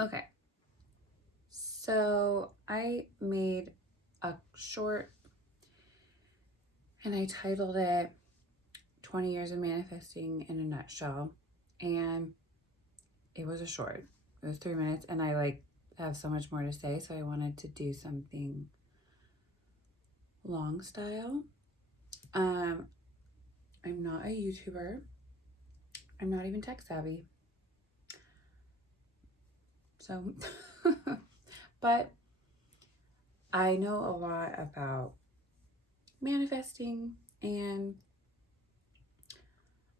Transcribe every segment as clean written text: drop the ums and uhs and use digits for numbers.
Okay, so I made a short and I titled it 20 Years of Manifesting in a Nutshell. And it was a short, it was 3 minutes, and I have so much more to say. So I wanted to do something long style. Um, I'm not a YouTuber, I'm not even tech savvy. So, but I know a lot about manifesting, and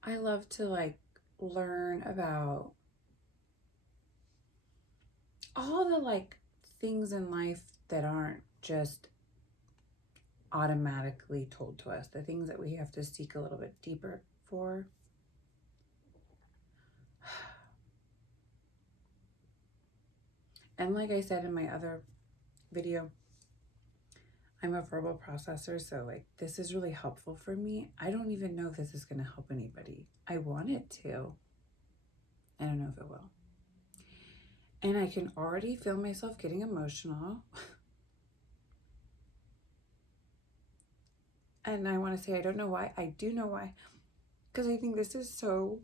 I love to learn about all the things in life that aren't just automatically told to us, the things that we have to seek a little bit deeper for. And like I said in my other video, I'm a verbal processor, so this is really helpful for me. I don't even know if this is going to help anybody. I want it to. I don't know if it will. And I can already feel myself getting emotional. And I want to say I don't know why. I do know why. Because I think this is so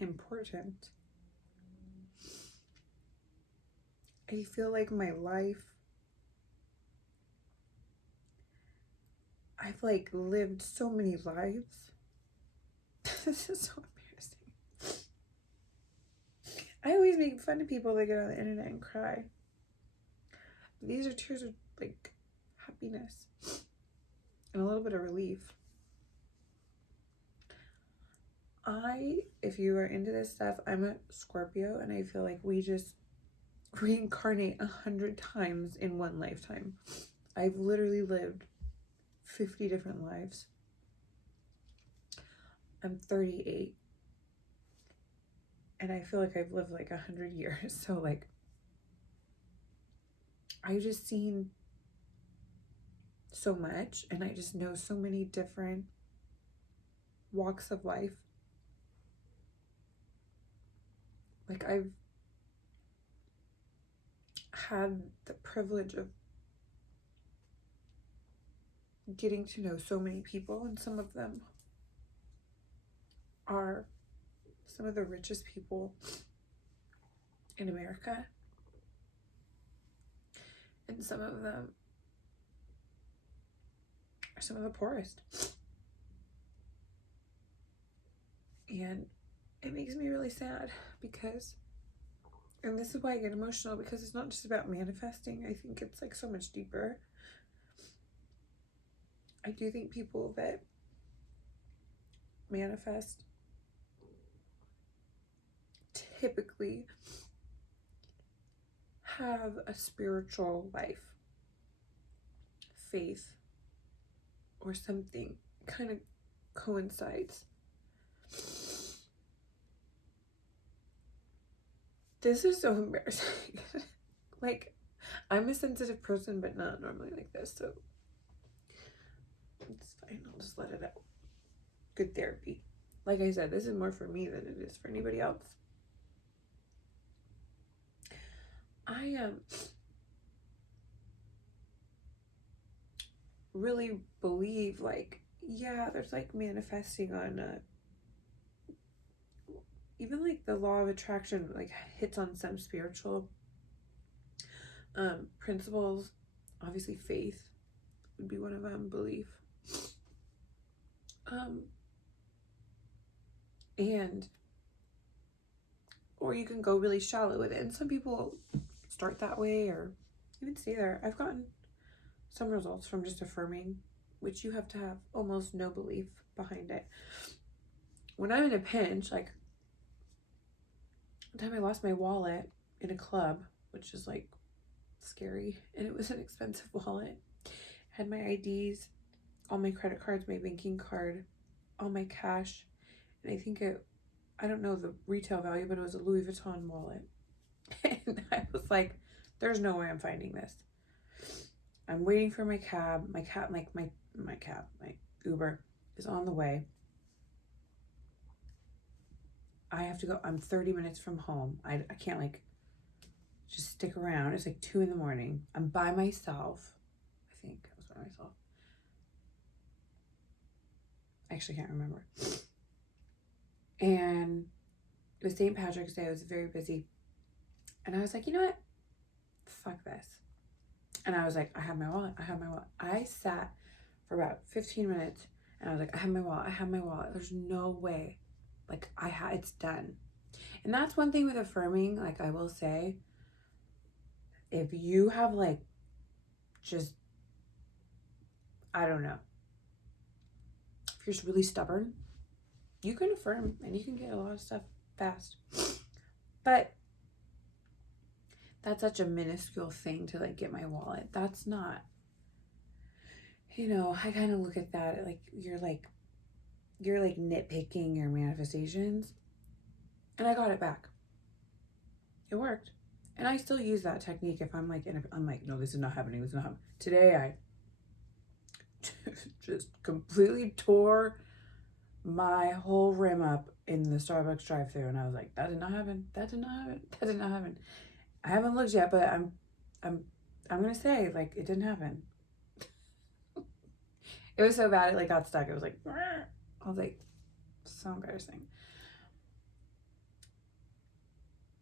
important. I feel like my life, I've lived so many lives. This is so embarrassing. I always make fun of people that get on the internet and cry. These are tears of happiness and a little bit of relief. If you are into this stuff, I'm a Scorpio, and I feel like we just reincarnate 100 times in one lifetime. I've literally lived 50 different lives. I'm 38, and I feel like I've lived 100 years. So I've just seen so much, and I just know so many different walks of life. I've had the privilege of getting to know so many people, and some of them are some of the richest people in America, and some of them are some of the poorest. And it makes me really sad because, and this is why I get emotional, because it's not just about manifesting. I think it's so much deeper. I do think people that manifest typically have a spiritual life, faith, or something kind of coincides. This is so embarrassing. I'm a sensitive person, but not normally like this, so it's fine. I'll just let it out. Good therapy. Like I said, this is more for me than it is for anybody else. I really believe there's manifesting on even the law of attraction hits on some spiritual principles. Obviously faith would be one of them, belief, and or you can go really shallow with it, and some people start that way or even stay there. I've gotten some results from just affirming, which you have to have almost no belief behind it. When I'm in a pinch, one time I lost my wallet in a club, which is scary, and it was an expensive wallet. It had my IDs, all my credit cards, my banking card, all my cash, and I don't know the retail value, but it was a Louis Vuitton wallet. And I was like, there's no way I'm finding this. I'm waiting for my cab. My Uber is on the way. I have to go. I'm 30 minutes from home. I can't like just stick around. It's like 2 a.m. I'm by myself. I think I was by myself. I actually can't remember. And it was St. Patrick's Day. I was very busy. And I was like, you know what? Fuck this. And I was like, I have my wallet. I have my wallet. I sat for about 15 minutes and I was like, I have my wallet. I have my wallet. There's no way. Like, it's done. And that's one thing with affirming. Like, I will say, if you have like just, I don't know, if you're just really stubborn, you can affirm and you can get a lot of stuff fast. But that's such a minuscule thing to like get my wallet. That's not, you know, I kind of look at that like you're nitpicking your manifestations. And I got it back. It worked. And I still use that technique if I'm like, no, this is not happening. This is not happening. Today I just completely tore my whole rim up in the Starbucks drive-thru, and I was like, that did not happen. That did not happen. That did not happen. I haven't looked yet, but I'm gonna say like it didn't happen. It was so bad it like got stuck. It was like, I was like, so embarrassing.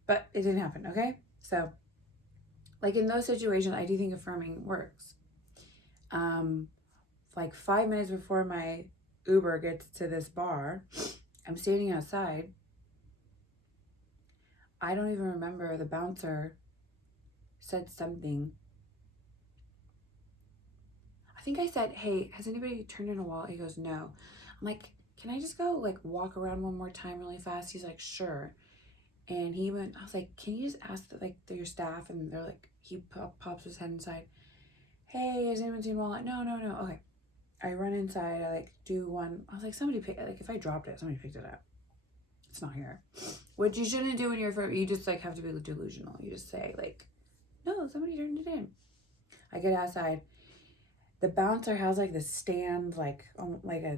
But it didn't happen, okay? So, like in those situations, I do think affirming works. Like 5 minutes before my Uber gets to this bar, I'm standing outside. I don't even remember. The bouncer said something. I think I said, hey, has anybody turned in a wallet? He goes, no. I'm like, can I just go like walk around one more time really fast? He's like, sure. And he went, I was like, can you just ask your staff? And they're like, he pops his head inside. Hey, has anyone seen a wallet? No. Okay. I run inside. I like do one. I was like, somebody picked, like if I dropped it, somebody picked it up. It's not here. What you shouldn't do when you're, you just like have to be delusional. You just say like, no, somebody turned it in. I get outside. The bouncer has like this stand, like a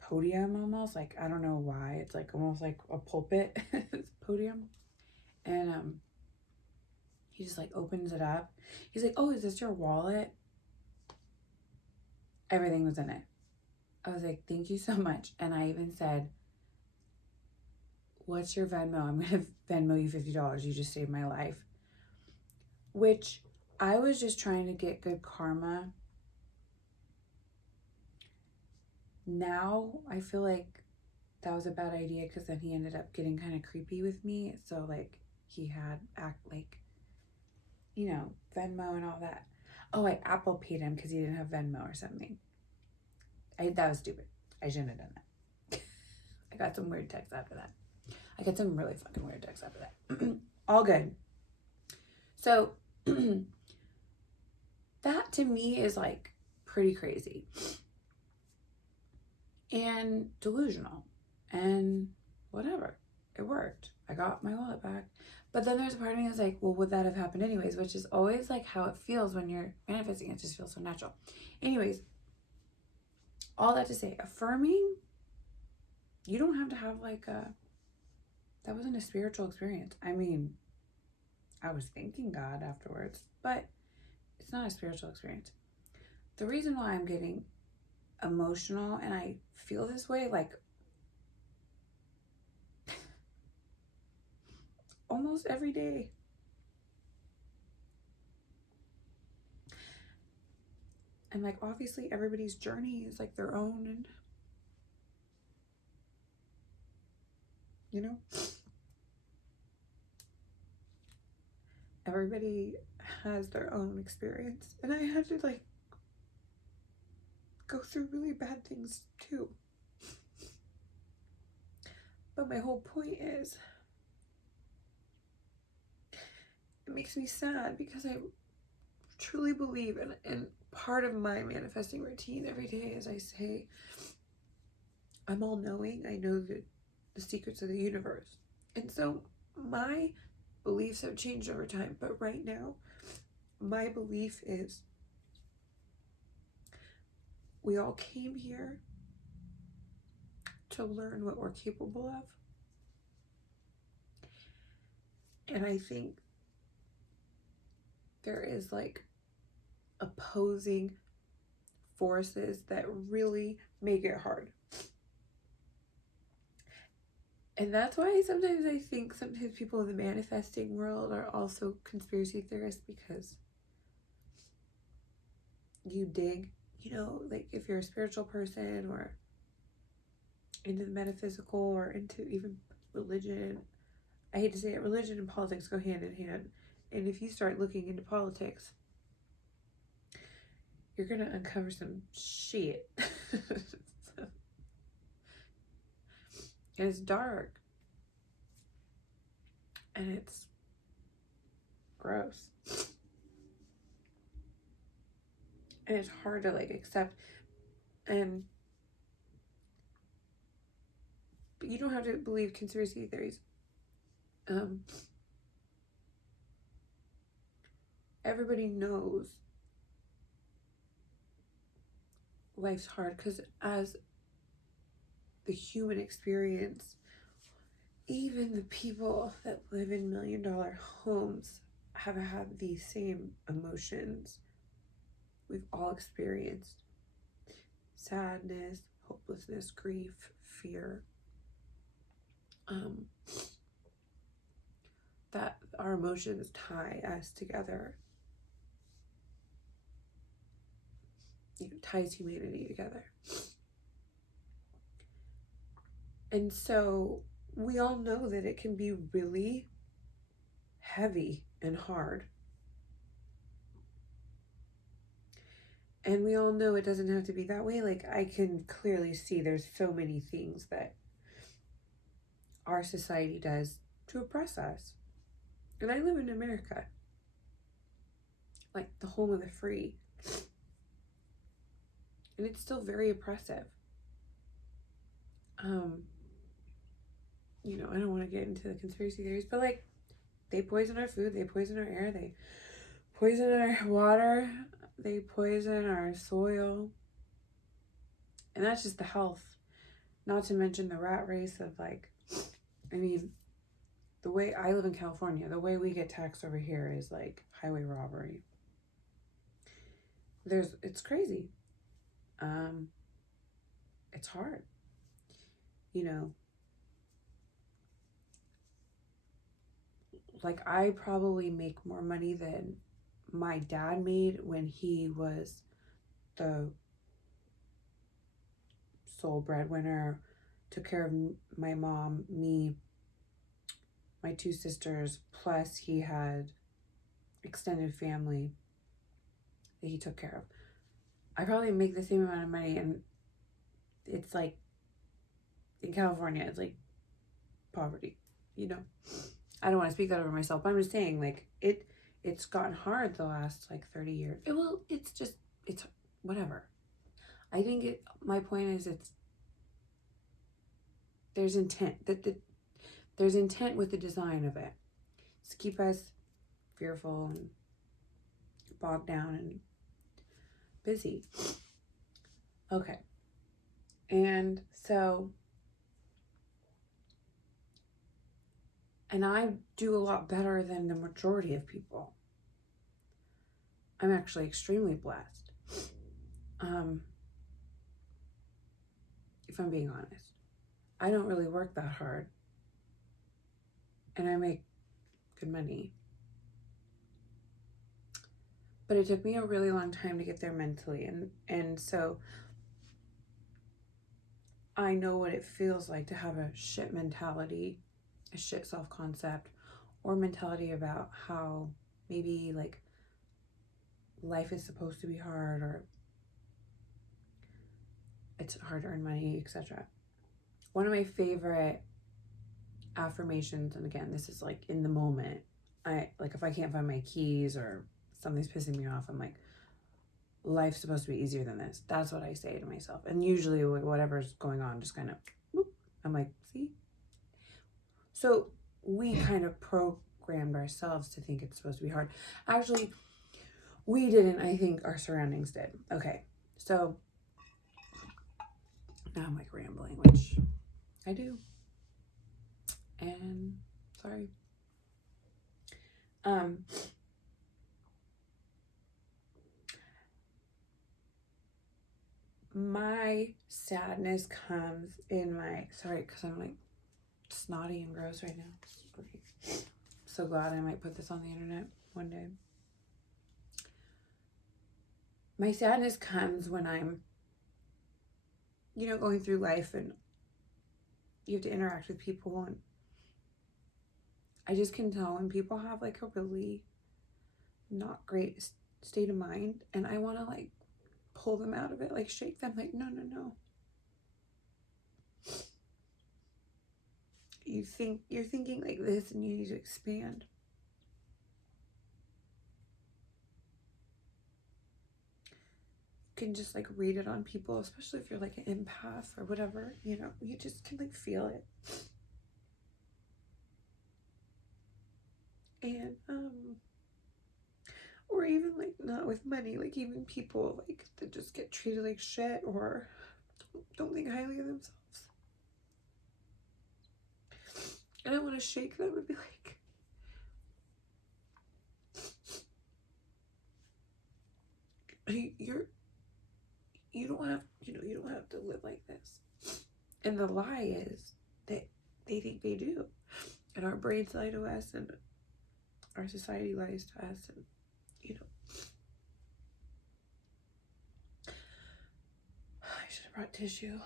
podium almost. Like, I don't know why. It's like almost like a pulpit podium. And he just like opens it up. He's like, oh, is this your wallet? Everything was in it. I was like, thank you so much. And I even said, what's your Venmo? I'm going to Venmo you $50. You just saved my life. Which I was just trying to get good karma. Now I feel like that was a bad idea because then he ended up getting kind of creepy with me. So like he had Venmo and all that. Oh, I Apple paid him because he didn't have Venmo or something. That was stupid. I shouldn't have done that. I got some weird texts after that. I got some really fucking weird texts after that. All good. So that to me is like pretty crazy and delusional and whatever. It worked. I got my wallet back. But then there's a part of me that's like, well, would that have happened anyways? Which is always like how it feels when you're manifesting. It just feels so natural. Anyways, all that to say, affirming, you don't have to have like that wasn't a spiritual experience. I mean, I was thanking God afterwards, but it's not a spiritual experience. The reason why I'm getting emotional and I feel this way, like almost every day. And like obviously everybody's journey is like their own, and everybody has their own experience. And I had to like go through really bad things too. But my whole point is, it makes me sad because I truly believe in part of my manifesting routine every day, as I say, I'm all knowing. I know the secrets of the universe. And so my beliefs have changed over time. But right now, my belief is we all came here to learn what we're capable of. And I think there is like opposing forces that really make it hard. And that's why sometimes I think sometimes people in the manifesting world are also conspiracy theorists, because you dig, like if you're a spiritual person or into the metaphysical or into even religion. I hate to say it, religion and politics go hand in hand. And if you start looking into politics, you're going to uncover some shit. And it's dark. And it's gross. And it's hard to like accept. And but you don't have to believe conspiracy theories. Everybody knows life's hard, because as the human experience, even the people that live in $1 million homes have had these same emotions we've all experienced: sadness, hopelessness, grief, fear. That our emotions tie us together, ties humanity together. And so we all know that it can be really heavy and hard. And we all know it doesn't have to be that way. Like, I can clearly see there's so many things that our society does to oppress us. And I live in America, like the home of the free. And it's still very oppressive. I don't want to get into the conspiracy theories, but like, they poison our food, they poison our air, they poison our water, they poison our soil. And that's just the health. Not to mention the rat race of the way I live in California, the way we get taxed over here is like highway robbery. It's crazy. It's hard. Like, I probably make more money than my dad made when he was the sole breadwinner, took care of my mom, me, my 2 sisters, plus he had extended family that he took care of. I probably make the same amount of money, and it's like, in California, it's like poverty, I don't want to speak that over myself, but I'm just saying, like, it's gotten hard the last, 30 years. It's whatever. I think my point is there's intent, there's intent with the design of it. It's to keep us fearful and bogged down and busy. Okay. And so, and I do a lot better than the majority of people. I'm actually extremely blessed. If I'm being honest, I don't really work that hard, and I make good money. But it took me a really long time to get there mentally, and so I know what it feels like to have a shit mentality, a shit self-concept, or mentality about how maybe like life is supposed to be hard, or it's hard to earn money, etc. One of my favorite affirmations, and again, this is like in the moment, if I can't find my keys or something's pissing me off, I'm like, life's supposed to be easier than this. That's what I say to myself. And usually whatever's going on just kind of, whoop, I'm like, see? So we kind of programmed ourselves to think it's supposed to be hard. Actually, we didn't. I think our surroundings did. Okay, so now I'm like rambling, which I do. And sorry. Um, my sadness comes in my, sorry, because I'm like snotty and gross right now. It's great. So glad I might put this on the internet one day. My sadness comes when I'm, going through life and you have to interact with people, and I just can tell when people have like a really not great state of mind, and I want to like pull them out of it, like shake them, like, no, no, no. You're thinking like this and you need to expand. You can just like read it on people, especially if you're like an empath or whatever, you just can like feel it. And or even like not with money, like even people like that just get treated like shit or don't think highly of themselves. And I want to shake them and be like, you don't have you don't have to live like this. And the lie is that they think they do, and our brains lie to us, and our society lies to us, and I should have brought tissue.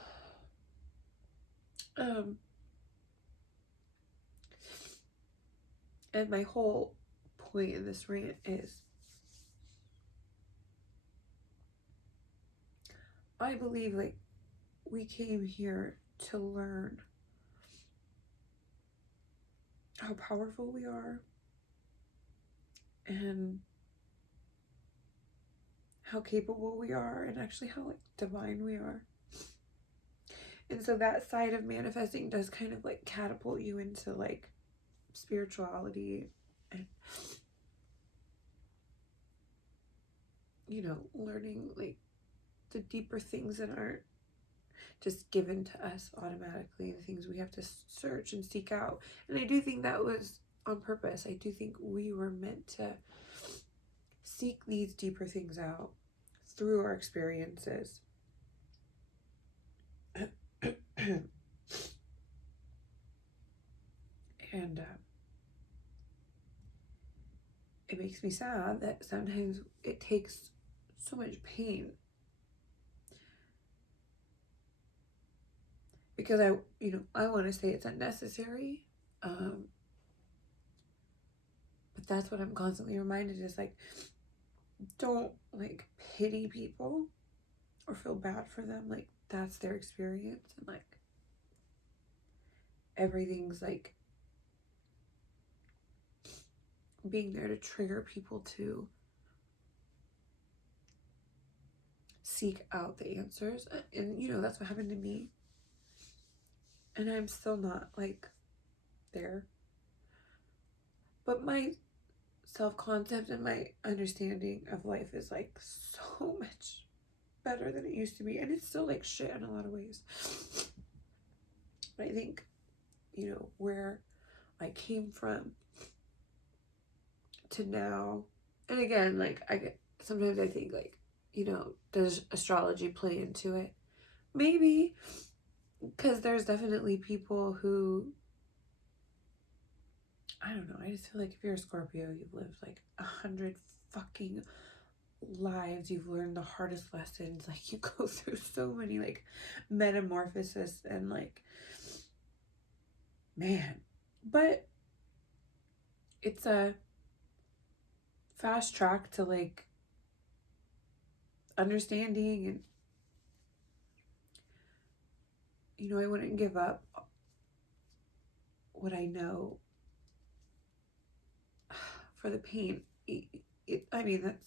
And my whole point in this rant is I believe like we came here to learn how powerful we are and how capable we are, and actually how like divine we are. And so that side of manifesting does kind of like catapult you into like spirituality and learning like the deeper things that aren't just given to us automatically, the things we have to search and seek out. And I do think that was on purpose. I do think we were meant to seek these deeper things out through our experiences. And it makes me sad that sometimes it takes so much pain, because I want to say it's unnecessary, but that's what I'm constantly reminded is like, don't like pity people or feel bad for them. Like that's their experience, and like everything's like being there to trigger people to seek out the answers. And that's what happened to me, and I'm still not like there, but my self-concept and my understanding of life is like so much better than it used to be, and it's still like shit in a lot of ways. But I think where I came from to now, and again, like sometimes I think like, does astrology play into it? Maybe, because there's definitely people who, I don't know, I just feel like if you're a Scorpio, you've lived like 100 fucking lives, you've learned the hardest lessons, like you go through so many like metamorphosis, and like, man, but it's a fast track to like understanding, and I wouldn't give up what I know for the pain. I mean, that's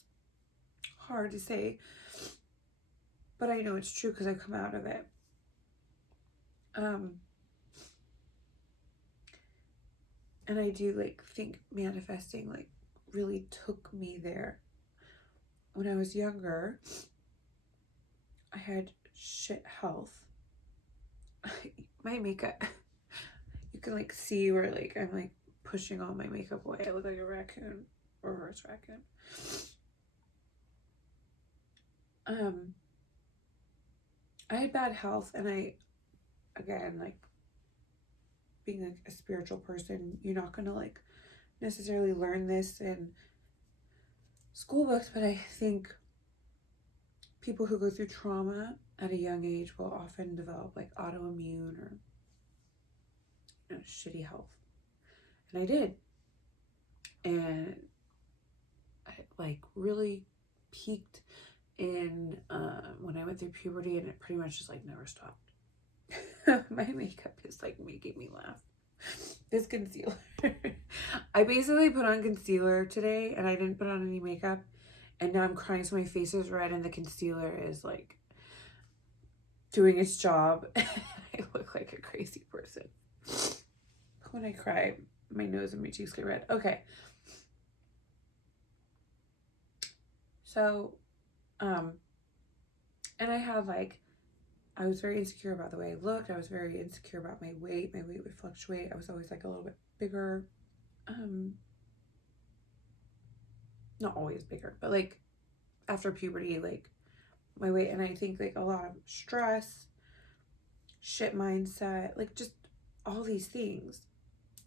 hard to say, but I know it's true because I've come out of it. And I do like think manifesting like really took me there. When I was younger, I had shit health. My makeup, you can like see where like I'm like pushing all my makeup away. I look like a raccoon, or reverse raccoon. I had bad health, and again, like, being like a spiritual person, you're not gonna like necessarily learn this in school books, but I think people who go through trauma at a young age will often develop like autoimmune or shitty health. And I did. And I like really peaked in when I went through puberty, and it pretty much just like never stopped. My makeup is like making me laugh. This concealer. I basically put on concealer today, and I didn't put on any makeup, and now I'm crying so my face is red and the concealer is like doing its job. I look like a crazy person. When I cry, my nose and my cheeks get red. Okay. So, and I had like, I was very insecure about the way I looked. I was very insecure about my weight. My weight would fluctuate. I was always like a little bit bigger. Not always bigger, but like after puberty, like my weight, and I think like a lot of stress, shit mindset, like just all these things.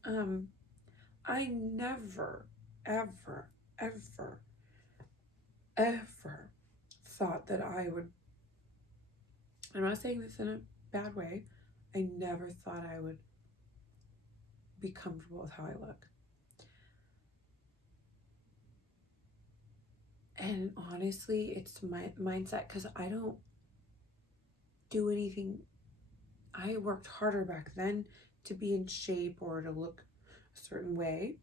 I never, ever, ever, ever thought that I would, I'm not saying this in a bad way, I never thought I would be comfortable with how I look. And honestly, it's my mindset, because I don't do anything. I worked harder back then to be in shape or to look a certain way.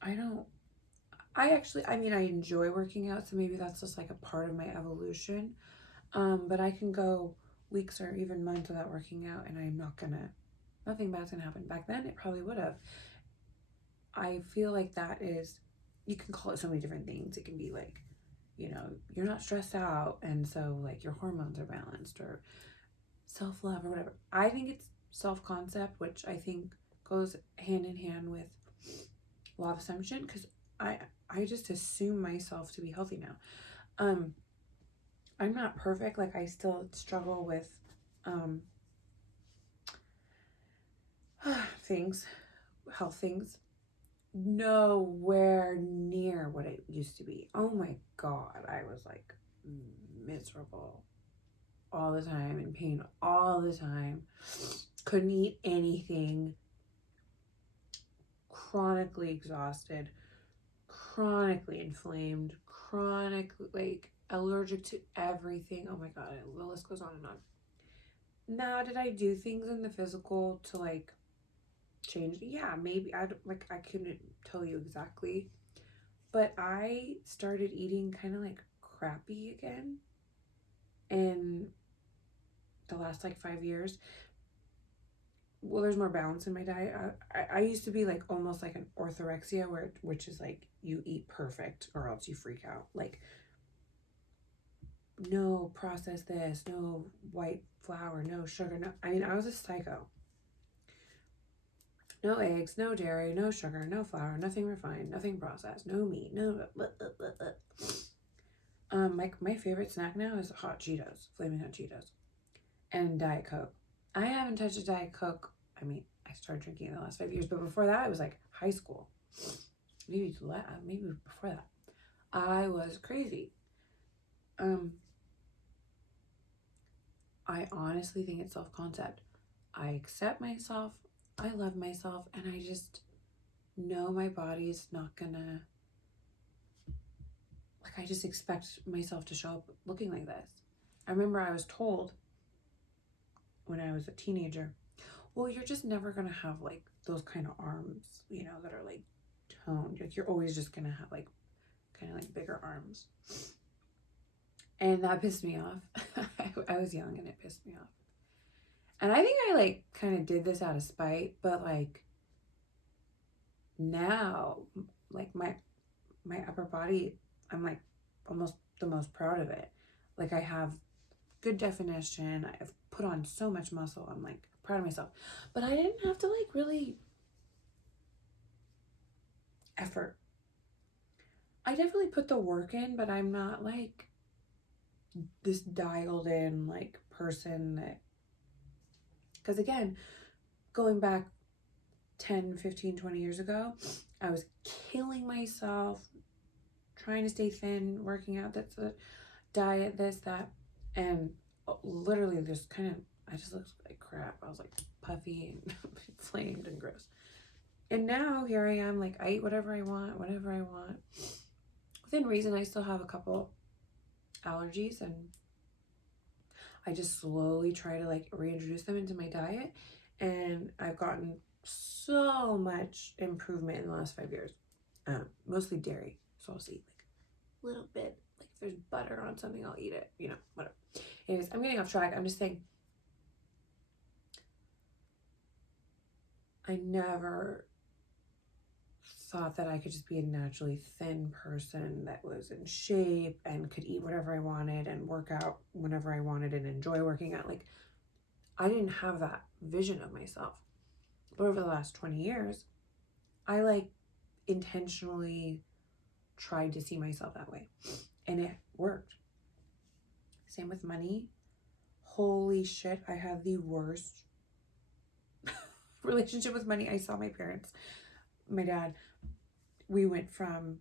I enjoy working out, so maybe that's just like a part of my evolution. But I can go weeks or even months without working out, and nothing bad's gonna happen. Back then, it probably would have. I feel like that is, you can call it so many different things. It can be like, you're not stressed out, and so like your hormones are balanced, or self-love, or whatever. I think it's self-concept, which I think goes hand in hand with law of assumption, because I just assume myself to be healthy now. I'm not perfect. Like, I still struggle with health things. Nowhere near what it used to be. Oh my God, I was like miserable all the time, in pain all the time, couldn't eat anything, chronically exhausted, chronically inflamed, chronically like allergic to everything. Oh my God, the list goes on and on. Now, did I do things in the physical to like change? Yeah, maybe. I couldn't tell you exactly, but I started eating kind of like crappy again in the last like 5 years. Well, there's more balance in my diet. I used to be like almost like an orthorexia, which is like you eat perfect or else you freak out. Like, no processed this, no white flour, no sugar, no. I mean, I was a psycho. No eggs, no dairy, no sugar, no flour, nothing refined, nothing processed, no meat, no. My favorite snack now is hot Cheetos, flaming hot Cheetos, and Diet Coke. I haven't touched a Diet Coke. I mean, I started drinking in the last 5 years, but before that, it was like high school. Maybe before that. I was crazy. I honestly think it's self-concept. I accept myself, I love myself, and I just know my body's not gonna, like, I just expect myself to show up looking like this. I remember I was told when I was a teenager, well, you're just never gonna have like those kind of arms, that are like toned. Like, you're always just gonna have like kind of like bigger arms. And that pissed me off. I was young and it pissed me off. And I think I like kind of did this out of spite, but like now, like my upper body, I'm like almost the most proud of it. Like, I have good definition. I've put on so much muscle. I'm like proud of myself. But I didn't have to like really effort. I definitely put the work in, but I'm not like this dialed in like person that, because again, going back 10, 15, 20 years ago, I was killing myself, trying to stay thin, working out, that's a diet, this, that, and literally just kind of, I just looked like crap. I was like puffy and inflamed and gross. And now here I am, like I eat whatever I want, whenever I want. Within reason, I still have a couple allergies, and I just slowly try to like reintroduce them into my diet. And I've gotten so much improvement in the last 5 years. Mostly dairy. So I'll eat like a little bit. Like if there's butter on something, I'll eat it. You know, whatever. Anyways, I'm getting off track. I'm just saying, I never thought that I could just be a naturally thin person that was in shape and could eat whatever I wanted and work out whenever I wanted and enjoy working out. Like, I didn't have that vision of myself. But over the last 20 years, I like intentionally tried to see myself that way. And it worked. Same with money. Holy shit, I had the worst relationship with money. I saw my parents, my dad, we went from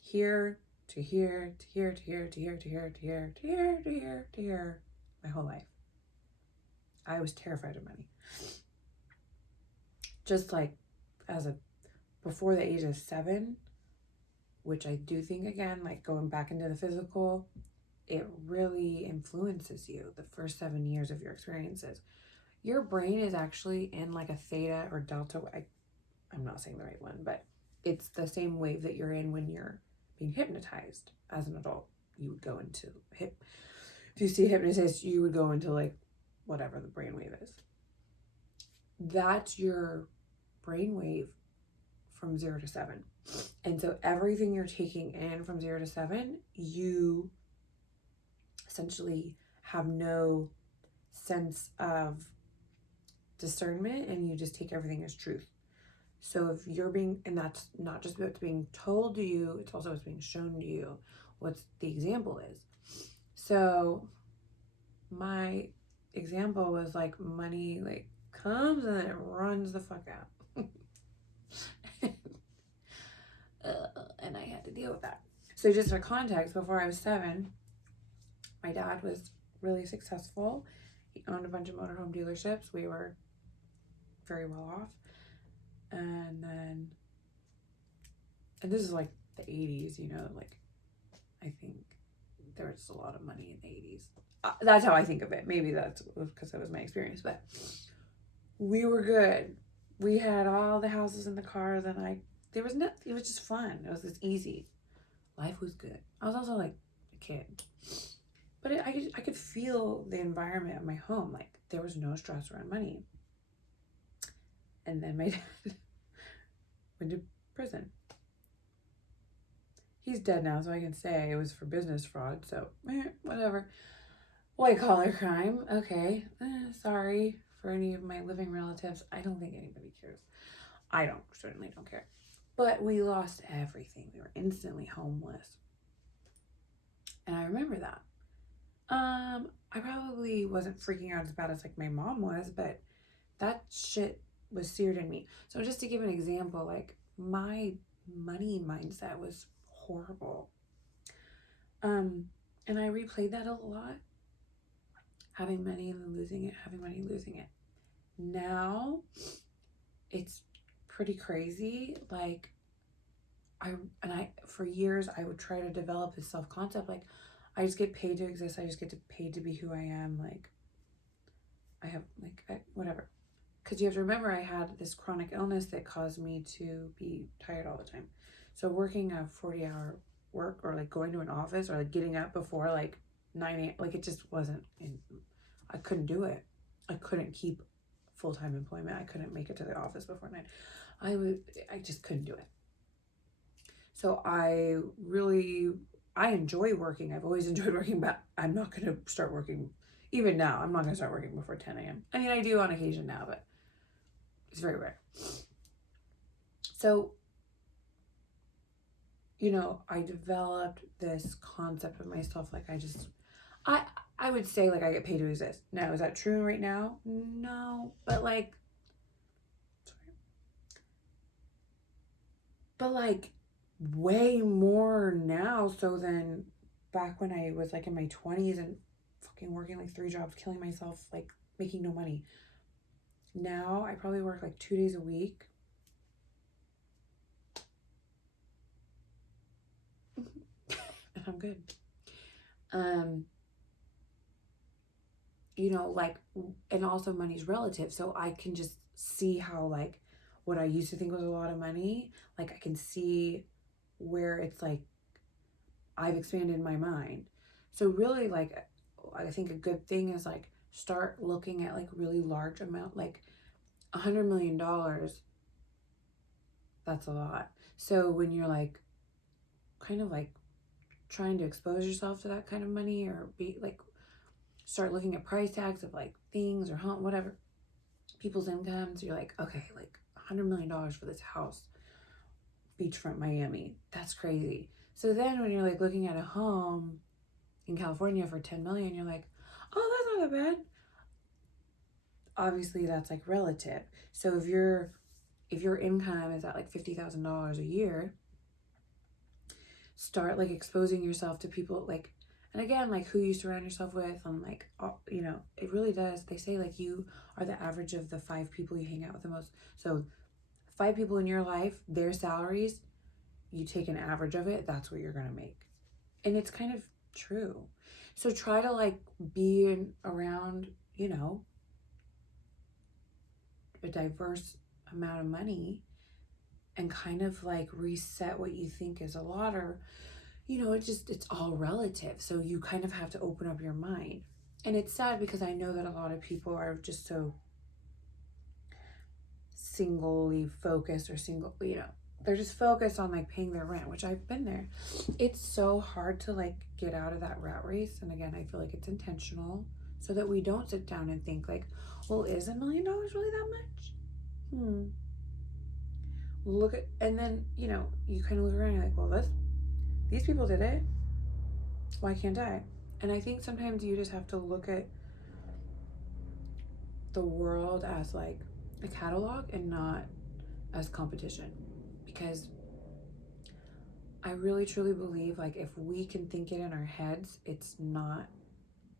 here to here to here to here to here to here to here to here to here to here my whole life. I was terrified of money. Just like before the age of 7, which I do think, again, like going back into the physical, it really influences you the first 7 years of your experiences. Your brain is actually in like a theta or delta. I'm not saying the right one, but it's the same wave that you're in when you're being hypnotized as an adult. You would go into if you see a hypnotist, you would go into like whatever the brainwave is. That's your brainwave from 0 to 7. And so everything you're taking in from 0 to 7, you essentially have no sense of discernment, and you just take everything as truth. So if you're and that's not just what's being told to you, it's also what's being shown to you, what the example is. So my example was like money like comes and then it runs the fuck out. And I had to deal with that. So just for context, before I was 7, my dad was really successful. He owned a bunch of motorhome dealerships. We were very well off. And this is like the 80s, you know, like I think there was a lot of money in the 80s. That's how I think of it. Maybe that's because that was my experience, but we were good. We had all the houses and the cars, and it was just fun. It was just easy. Life was good. I was also like a kid, but I could feel the environment of my home. Like there was no stress around money. And then my dad went to prison. He's dead now, so I can say it was for business fraud. So whatever. White collar crime. Okay. Sorry for any of my living relatives. I don't think anybody cares. I certainly don't care. But we lost everything. We were instantly homeless. And I remember that. I probably wasn't freaking out as bad as like my mom was, but that shit was seared in me. So just to give an example, like my money mindset was horrible. And I replayed that a lot. Having money and then losing it, having money, losing it. Now it's pretty crazy. Like for years I would try to develop this self-concept. Like I just get paid to exist. I just get paid to be who I am. Like I have whatever. Because you have to remember, I had this chronic illness that caused me to be tired all the time. So working a 40-hour work, or like going to an office, or like getting up before like 9 a.m., like it just wasn't, I couldn't do it. I couldn't keep full-time employment. I couldn't make it to the office before 9. I just couldn't do it. So I enjoy working. I've always enjoyed working, but I'm not going to start working. Even now, I'm not going to start working before 10 a.m. I mean, I do on occasion now, but it's very rare. So you know, I developed this concept of myself. Like I, I would say like I get paid to exist. Now, is that true right now? No, but like, way more now so than back when I was like in my 20s and fucking working like 3 jobs, killing myself, like making no money. Now I probably work like 2 days a week. And I'm good. You know, like, and also money's relative. So I can just see how, like, what I used to think was a lot of money, like, I can see where it's like I've expanded my mind. So, really, like, I think a good thing is like start looking at like really large amount, like $100 million. That's a lot. So, when you're like kind of like trying to expose yourself to that kind of money or be like, start looking at price tags of like things or whatever people's incomes, you're like, okay, like $100 million for this house, beachfront Miami. That's crazy. So then when you're like looking at a home in California for 10 million, you're like, oh, that's not that bad. Obviously that's like relative. So if your income is at like $50,000 a year, start like exposing yourself to people like, and again, like who you surround yourself with, and like, you know, it really does. They say like you are the average of the 5 people you hang out with the most. So 5 people in your life, their salaries, you take an average of it, that's what you're gonna make. And it's kind of true. So try to like be around, you know, a diverse amount of money and kind of like reset what you think is a lot, or, you know, it's all relative. So you kind of have to open up your mind. And it's sad because I know that a lot of people are just so singly focused, or single, you know, they're just focused on like paying their rent, which I've been there. It's so hard to like get out of that rat race. And again, I feel like it's intentional so that we don't sit down and think like, well, is $1 million really that much? Look at, and then, you know, you kind of look around and you're like, well, these people did it. Why can't I? And I think sometimes you just have to look at the world as like a catalog and not as competition, because I really truly believe like if we can think it in our heads, it's not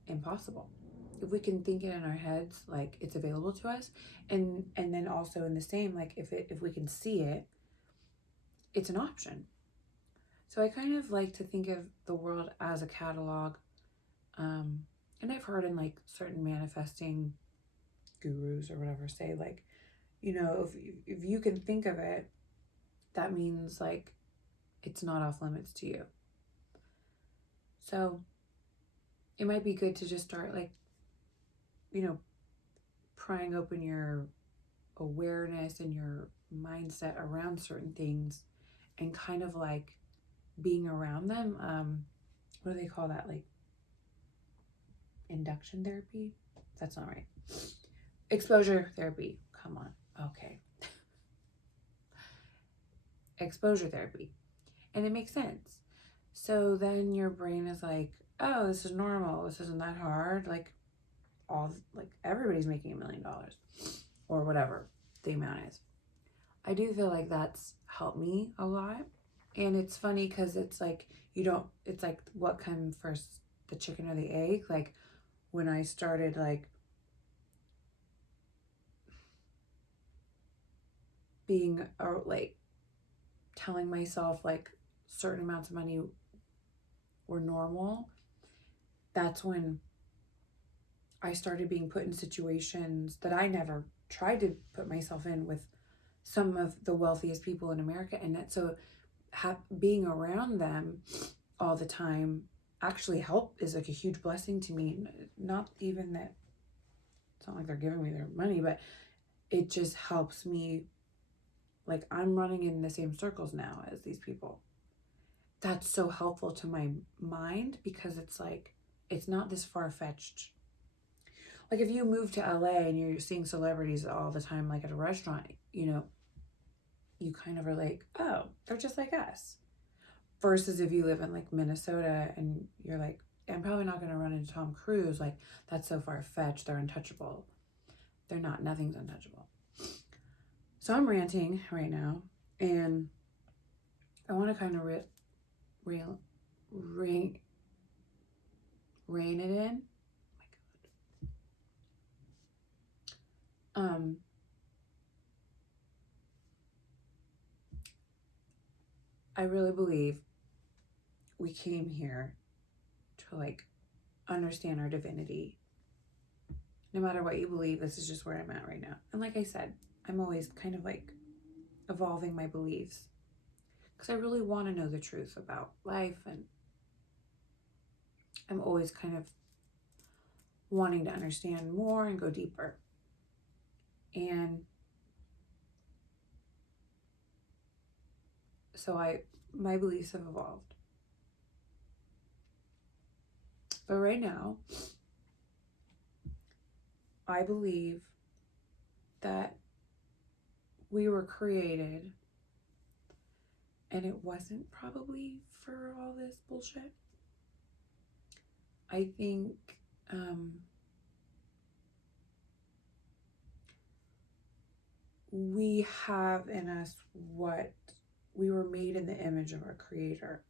impossible. If we can think it in our heads, like it's available to us, and then also in the same, like if we can see it, it's an option. So I kind of like to think of the world as a catalog. And I've heard in like certain manifesting gurus or whatever say like, you know, if you can think of it, that means like it's not off limits to you. So it might be good to just start like, you know, prying open your awareness and your mindset around certain things and kind of like being around them. What do they call that? Like induction therapy? That's not right. Exposure therapy. Come on. Okay. Exposure therapy. And it makes sense. So then your brain is like, oh, this is normal. This isn't that hard. Like everybody's making $1 million or whatever the amount is. I do feel like that's helped me a lot. And it's funny because it's like it's like what came first, the chicken or the egg? Like when I started like being, or like telling myself like certain amounts of money were normal, that's when I started being put in situations that I never tried to put myself in, with some of the wealthiest people in America. And that, so being around them all the time actually is like a huge blessing to me. Not even that, it's not like they're giving me their money, but it just helps me. Like I'm running in the same circles now as these people. That's so helpful to my mind because it's like, it's not this far-fetched. Like if you move to LA and you're seeing celebrities all the time, like at a restaurant, you know, you kind of are like, oh, they're just like us. versus if you live in like Minnesota and you're like, I'm probably not going to run into Tom Cruise. Like, that's so far-fetched. They're untouchable. They're not. Nothing's untouchable. So I'm ranting right now, and I want to kind of rein it in. Oh my God. I really believe we came here to like understand our divinity. No matter what you believe, this is just where I'm at right now. And like I said, I'm always kind of like evolving my beliefs because I really want to know the truth about life, and I'm always kind of wanting to understand more and go deeper. And so my beliefs have evolved. But right now, I believe that we were created, and it wasn't probably for all this bullshit. I think we have in us what we were made in the image of our Creator.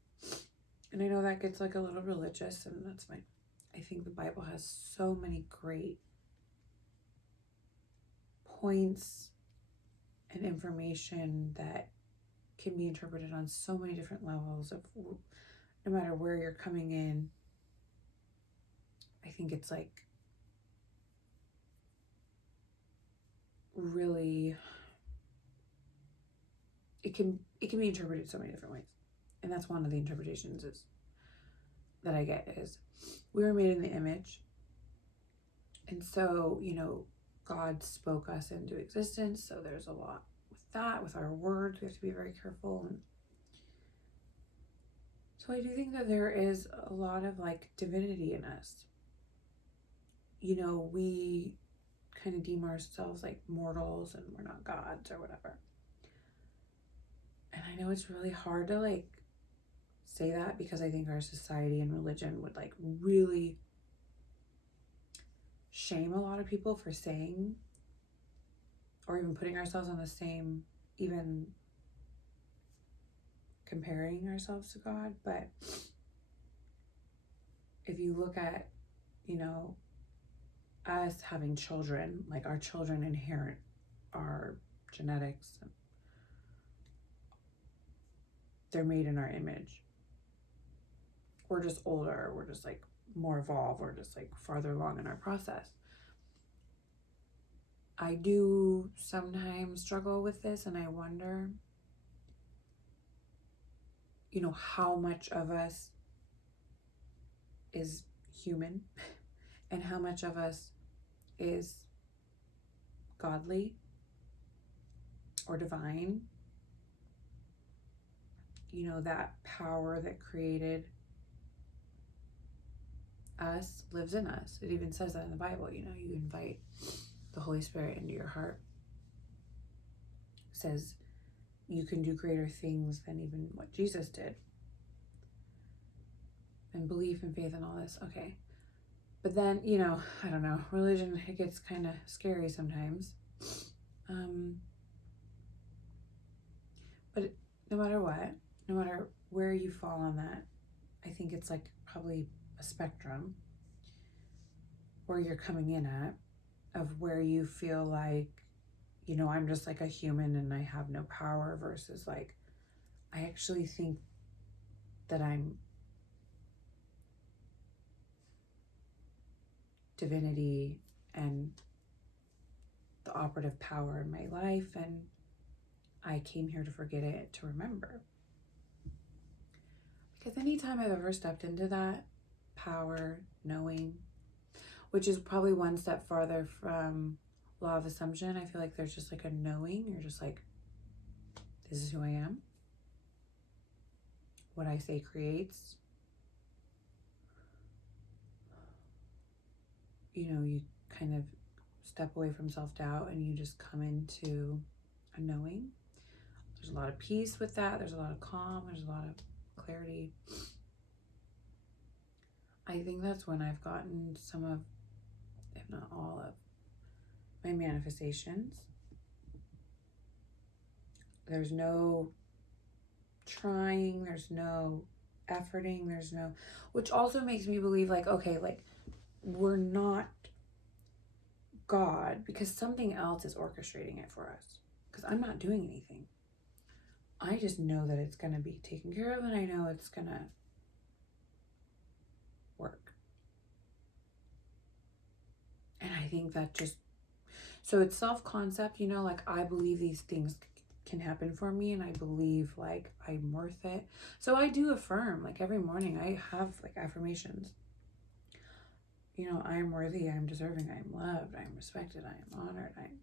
And I know that gets like a little religious, and that's fine. I think the Bible has so many great points and information that can be interpreted on so many different levels of no matter where you're coming in. I think it's like really, it can be interpreted so many different ways. And that's one of the interpretations is that I get is we were made in the image. And so, you know, God spoke us into existence. So there's a lot with that, with our words. We have to be very careful. And so I do think that there is a lot of like divinity in us. You know, we kind of deem ourselves like mortals and we're not gods or whatever. And I know it's really hard to like say that because I think our society and religion would like really shame a lot of people for saying or even putting ourselves on the same, even comparing ourselves to God. But if you look at, you know, us having children, like our children inherit our genetics. They're made in our image. We're just older. We're just like more evolved. We're just like farther along in our process. I do sometimes struggle with this, and I wonder, you know, how much of us is human and how much of us is godly or divine. You know, that power that created us lives in us. It even says that in the Bible. You know, you invite the Holy Spirit into your heart. It says you can do greater things than even what Jesus did. And belief and faith and all this. Okay. But then, you know, I don't know, religion, it gets kind of scary sometimes. But no matter what, no matter where you fall on that, I think it's like probably a spectrum where you're coming in at, of where you feel like, you know, I'm just like a human and I have no power, versus like, I actually think that I'm divinity and the operative power in my life, and I came here to forget it, to remember. Because anytime I've ever stepped into that power, knowing, which is probably one step farther from law of assumption, I feel like there's just like a knowing. You're just like, this is who I am. What I say creates. You know, you kind of step away from self-doubt and you just come into a knowing. There's a lot of peace with that. There's a lot of calm. There's a lot of clarity. I think that's when I've gotten some of, if not all of, my manifestations. There's no trying, there's no efforting, there's no, which also makes me believe like, okay, like we're not God because something else is orchestrating it for us. Because I'm not doing anything. I just know that it's going to be taken care of and I know it's going to work. And I think that just, so it's self-concept, you know, like I believe these things can happen for me and I believe like I'm worth it. So I do affirm, like every morning I have like affirmations. You know, I am worthy, I am deserving, I am loved, I am respected, I am honored, I am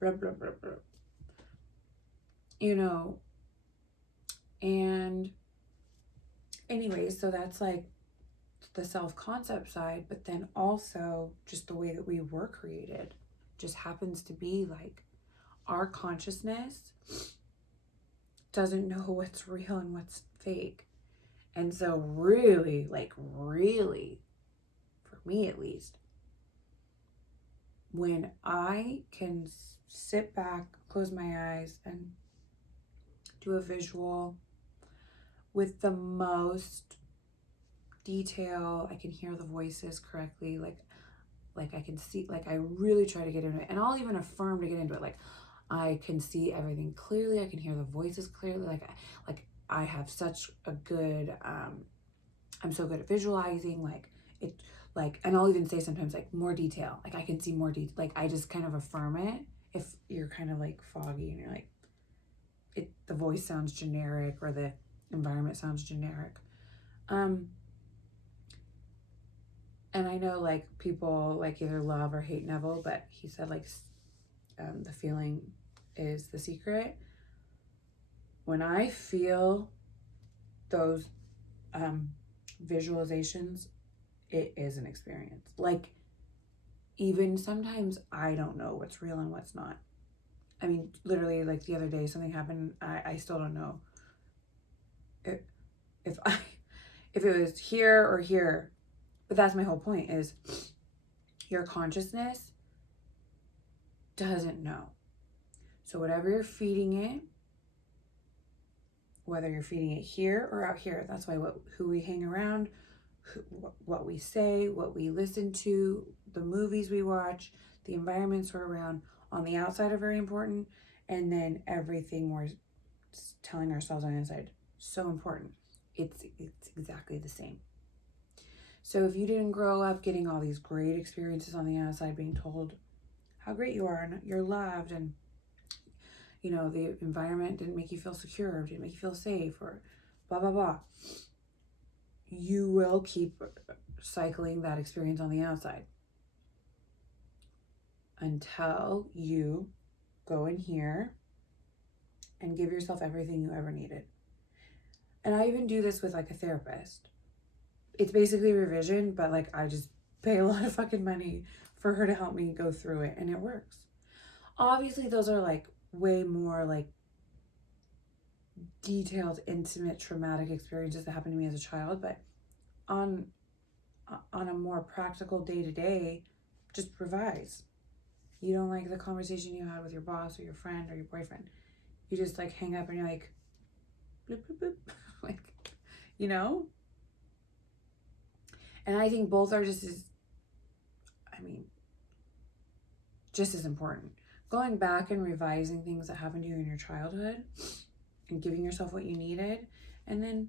blah, blah, blah, blah. You know, and anyway, so that's like the self-concept side, but then also just the way that we were created just happens to be like our consciousness doesn't know what's real and what's fake. And so really, like really, for me at least, when I can sit back, close my eyes, and do a visual with the most detail, I can hear the voices correctly, like I can see, like I really try to get into it, and I'll even affirm to get into it, like I can see everything clearly, I can hear the voices clearly, like I have such a good I'm so good at visualizing, like it, like, and I'll even say sometimes like more detail, like I can see more detail, like I just kind of affirm it. If you're kind of like foggy and you're like, the voice sounds generic or the environment sounds generic, and I know like people like either love or hate Neville, but he said like the feeling is the secret. When I feel those visualizations, it is an experience. Like even sometimes I don't know what's real and what's not. I mean, literally like the other day something happened. I still don't know if it was here or here. But that's my whole point, is your consciousness doesn't know. So whatever you're feeding it, whether you're feeding it here or out here, that's why who we hang around, what we say, what we listen to, the movies we watch, the environments we're around on the outside are very important, and then everything we're telling ourselves on the inside, so important. It's exactly the same. So if you didn't grow up getting all these great experiences on the outside, being told how great you are and you're loved, and you know the environment didn't make you feel secure, didn't make you feel safe, or blah blah blah, you will keep cycling that experience on the outside until you go in here and give yourself everything you ever needed. And I even do this with like a therapist. It's basically revision, but like I just pay a lot of fucking money for her to help me go through it, and it works. Obviously those are like way more like detailed, intimate, traumatic experiences that happened to me as a child, but on a more practical day-to-day, just revise. You don't like the conversation you had with your boss or your friend or your boyfriend, you just like hang up and you're like bloop, bloop, bloop. Like, you know. And I think both are just as important. Going back and revising things that happened to you in your childhood and giving yourself what you needed, and then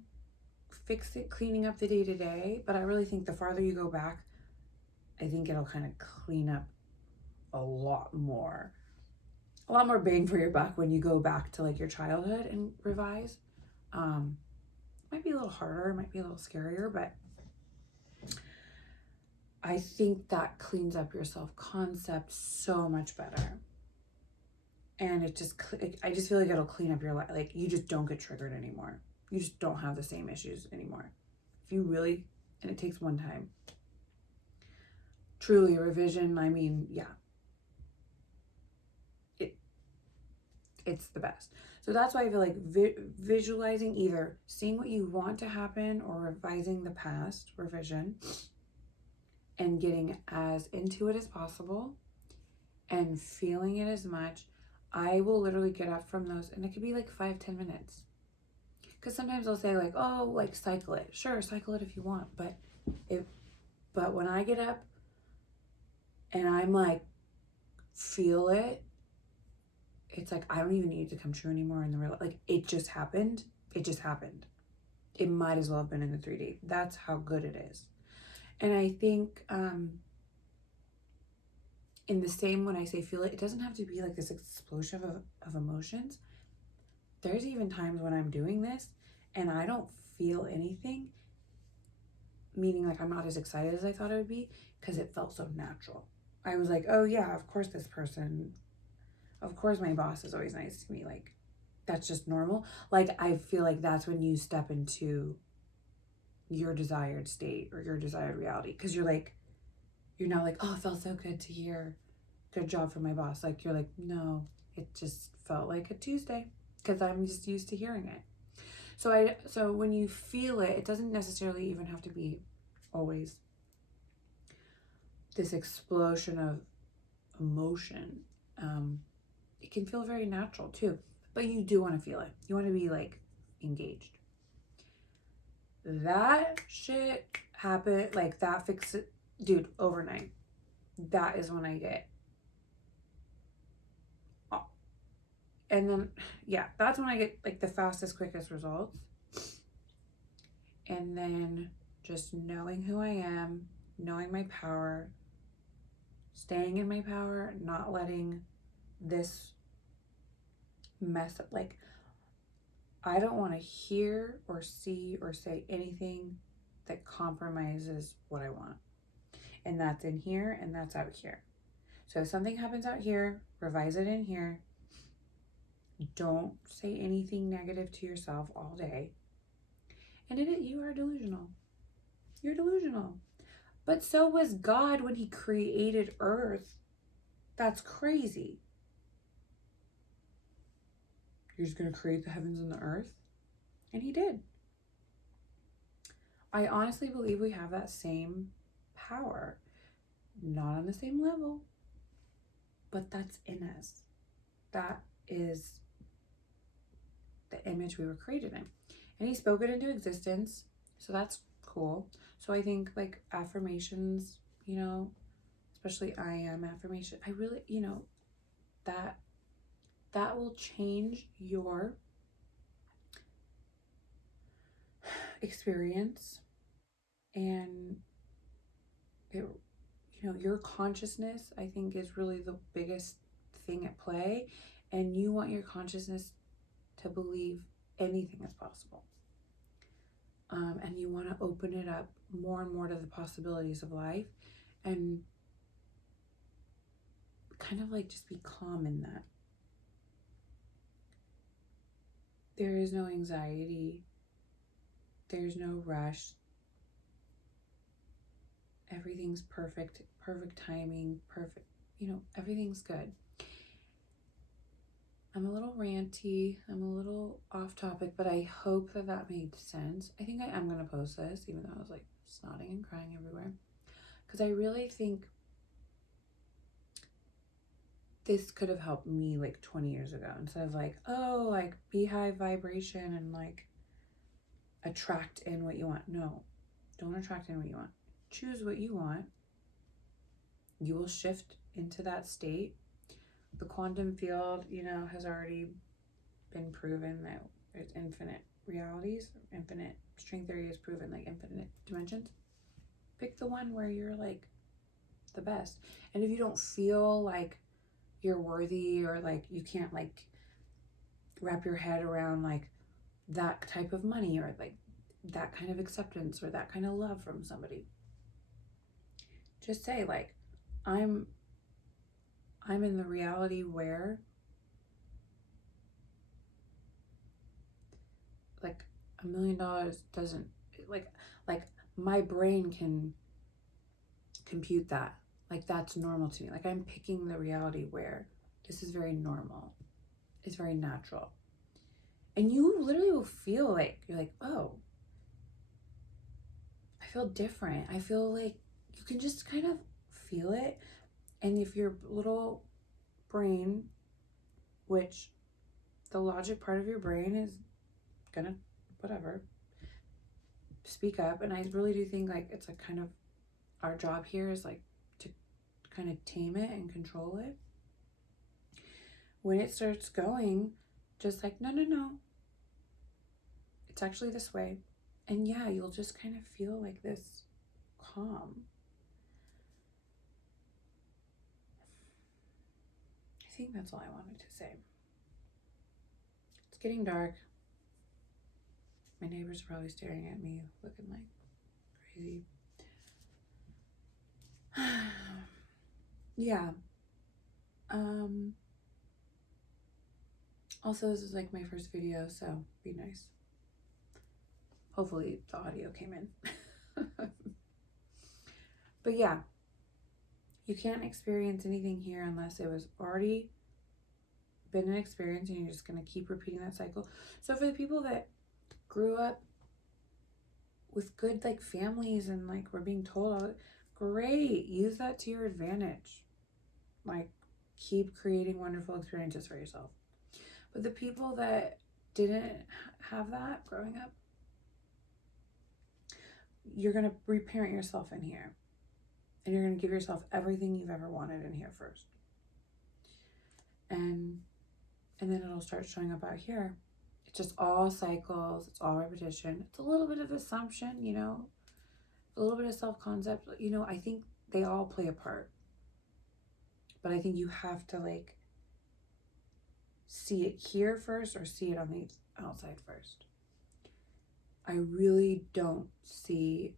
fix it, cleaning up the day-to-day. But I really think the farther you go back, I think it'll kind of clean up a lot more bang for your buck when you go back to like your childhood and revise. Might be a little harder, might be a little scarier, but I think that cleans up your self-concept so much better. And I just feel like it'll clean up your life. Like you just don't get triggered anymore. You just don't have the same issues anymore. If you really, and it takes one time. Truly, revision, I mean, yeah. It's the best. So that's why I feel like visualizing, either seeing what you want to happen or revising the past, revision, and getting as into it as possible and feeling it as much. I will literally get up from those, and it could be like 5-10 minutes. Because sometimes they'll say like, oh, like cycle it. Sure, cycle it if you want. But when I get up and I'm like, feel it, it's like, I don't even need it to come true anymore in the real, like, it just happened. It just happened. It might as well have been in the 3D. That's how good it is. And I think, in the same, when I say feel it, it doesn't have to be like this explosion of emotions. There's even times when I'm doing this and I don't feel anything, meaning like I'm not as excited as I thought I would be, because it felt so natural. I was like, oh yeah, of course this person, of course my boss is always nice to me. Like, that's just normal. Like, I feel like that's when you step into your desired state or your desired reality, because you're not like, oh, it felt so good to hear, good job from my boss. Like, you're like, no, it just felt like a Tuesday, because I'm just used to hearing it. So when you feel it, it doesn't necessarily even have to be always this explosion of emotion. It can feel very natural too, but you do want to feel it. You want to be like engaged. That shit happened, like that fixed it, dude, overnight. That is when I get, and then, yeah, that's when I get like the fastest, quickest results. And then just knowing who I am, knowing my power, staying in my power, not letting this mess up. Like, I don't want to hear or see or say anything that compromises what I want. And that's in here and that's out here. So if something happens out here, revise it in here. Don't say anything negative to yourself all day. And in it, you are delusional. You're delusional. But so was God when he created Earth. That's crazy. You're just going to create the heavens and the earth? And he did. I honestly believe we have that same power. Not on the same level, but that's in us. That is the image we were created in. And he spoke it into existence. So that's cool. So I think like affirmations, you know, especially I am affirmation, I really, you know, that will change your experience, and it, you know, your consciousness, I think, is really the biggest thing at play. And you want your consciousness to believe anything is possible. And you want to open it up more and more to the possibilities of life, and kind of like just be calm in that. There is no anxiety. There's no rush. Everything's perfect timing, perfect, you know, everything's good. I'm a little ranty, I'm a little off topic, but I hope that made sense. I think I am going to post this, even though I was like snotting and crying everywhere, because I really think this could have helped me like 20 years ago, instead of like, oh, like beehive vibration and like attract in what you want. No, don't attract in what you want. Choose what you want. You will shift into that state. The quantum field, you know, has already been proven that there's infinite realities. Infinite string theory has proven like infinite dimensions. Pick the one where you're like the best. And if you don't feel like you're worthy, or like you can't like wrap your head around like that type of money, or like that kind of acceptance, or that kind of love from somebody, just say like, I'm in the reality where like $1 million doesn't, like my brain can compute that. Like, that's normal to me. Like, I'm picking the reality where this is very normal. It's very natural. And you literally will feel like, you're like, oh, I feel different. I feel like you can just kind of feel it. And if your little brain, which the logic part of your brain is gonna, whatever, speak up. And I really do think like it's like kind of our job here is like to kind of tame it and control it. When it starts going, just like, no, no, no, it's actually this way. And yeah, you'll just kind of feel like this calm. I think that's all I wanted to say. It's getting dark. My neighbors are probably staring at me, looking like crazy. Yeah. Also, this is like my first video, so be nice. Hopefully the audio came in. But yeah, you can't experience anything here unless it was already been an experience and you're just going to keep repeating that cycle. So for the people that grew up with good like families and like we're being told all, great, use that to your advantage. Like keep creating wonderful experiences for yourself. But the people that didn't have that growing up, you're going to reparent yourself in here. And you're going to give yourself everything you've ever wanted in here first. And then it'll start showing up out here. It's just all cycles. It's all repetition. It's a little bit of assumption, you know, a little bit of self-concept. You know, I think they all play a part. But I think you have to like see it here first or see it on the outside first. I really don't see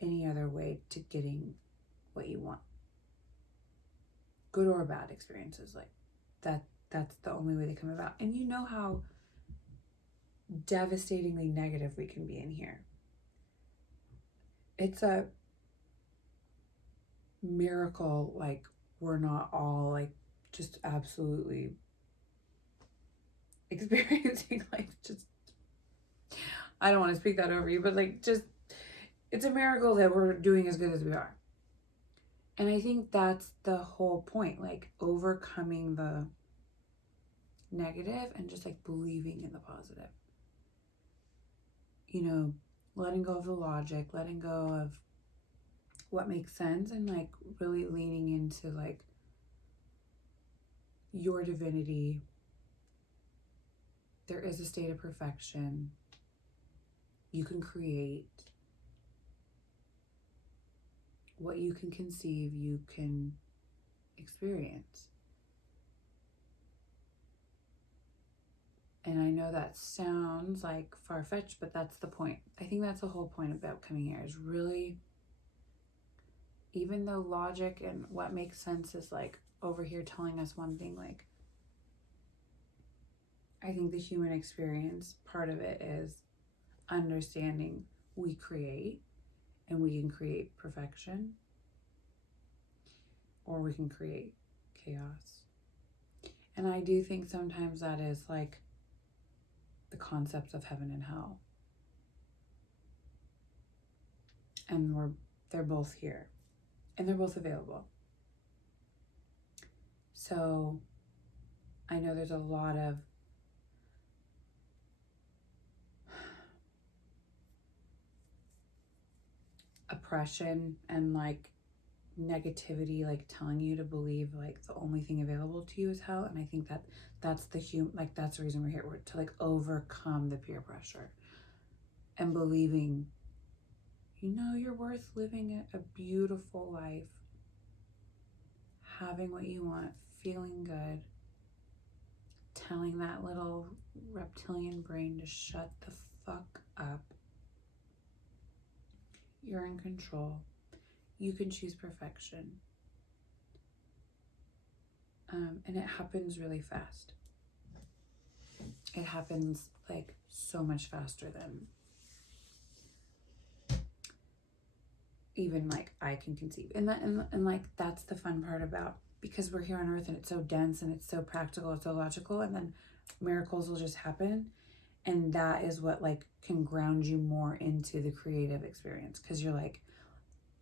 any other way to getting what you want. Good or bad experiences, like that's the only way they come about. And you know how devastatingly negative we can be in here. It's a miracle, like we're not all like just absolutely experiencing like just, I don't want to speak that over you, but like just, it's a miracle that we're doing as good as we are. And I think that's the whole point, like overcoming the negative and just like believing in the positive. You know, letting go of the logic, letting go of what makes sense, and like really leaning into like your divinity. There is a state of perfection. You can create. What you can conceive, you can experience. And I know that sounds like far-fetched, but that's the point. I think that's the whole point about coming here, is really, even though logic and what makes sense is like over here telling us one thing, like I think the human experience part of it is understanding we create, and we can create perfection or we can create chaos. And I do think sometimes that is like the concepts of heaven and hell. And they're both here and they're both available. So I know there's a lot of oppression and like negativity, like telling you to believe like the only thing available to you is hell. And I think that that's the like that's the reason we're here. We're to like overcome the peer pressure and believing, you know, you're worth living a beautiful life, having what you want, feeling good, telling that little reptilian brain to shut the fuck up. You're in control. You can choose perfection. And it happens really fast. It happens like so much faster than even like I can conceive. And like that's the fun part about, because we're here on earth and it's so dense and it's so practical, it's so logical, and then miracles will just happen. And that is what like can ground you more into the creative experience, because you're like,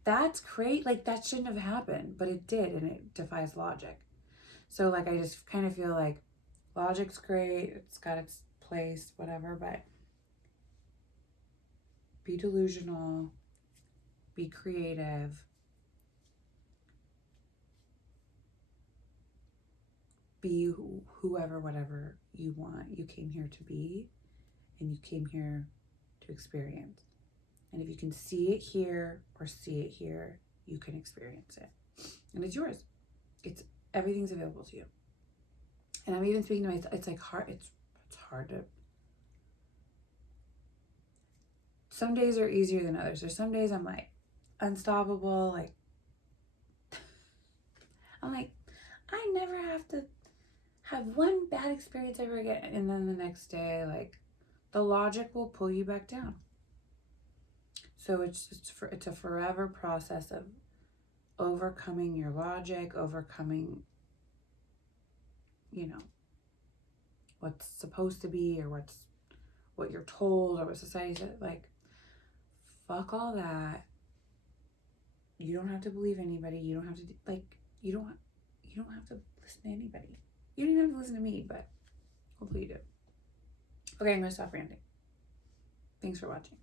that's great, like that shouldn't have happened, but it did, and it defies logic. So like I just kind of feel like logic's great, it's got its place, whatever, but be delusional, be creative, be whoever, whatever you want. You came here to be, and you came here to experience. And if you can see it here or see it here, you can experience it. And it's yours. It's everything's available to you. And I'm even speaking to myself. It's like hard. It's hard to. Some days are easier than others. There's some days I'm like unstoppable. Like I'm like, I never have to have one bad experience ever again. And then the next day, like the logic will pull you back down. So it's a forever process of overcoming your logic, overcoming, you know, what's supposed to be, or what you're told, or what society said. Like, fuck all that. You don't have to believe anybody. You don't have to like. You don't have to listen to anybody. You don't even have to listen to me, but hopefully you do. Okay, I'm gonna stop ranting. Thanks for watching.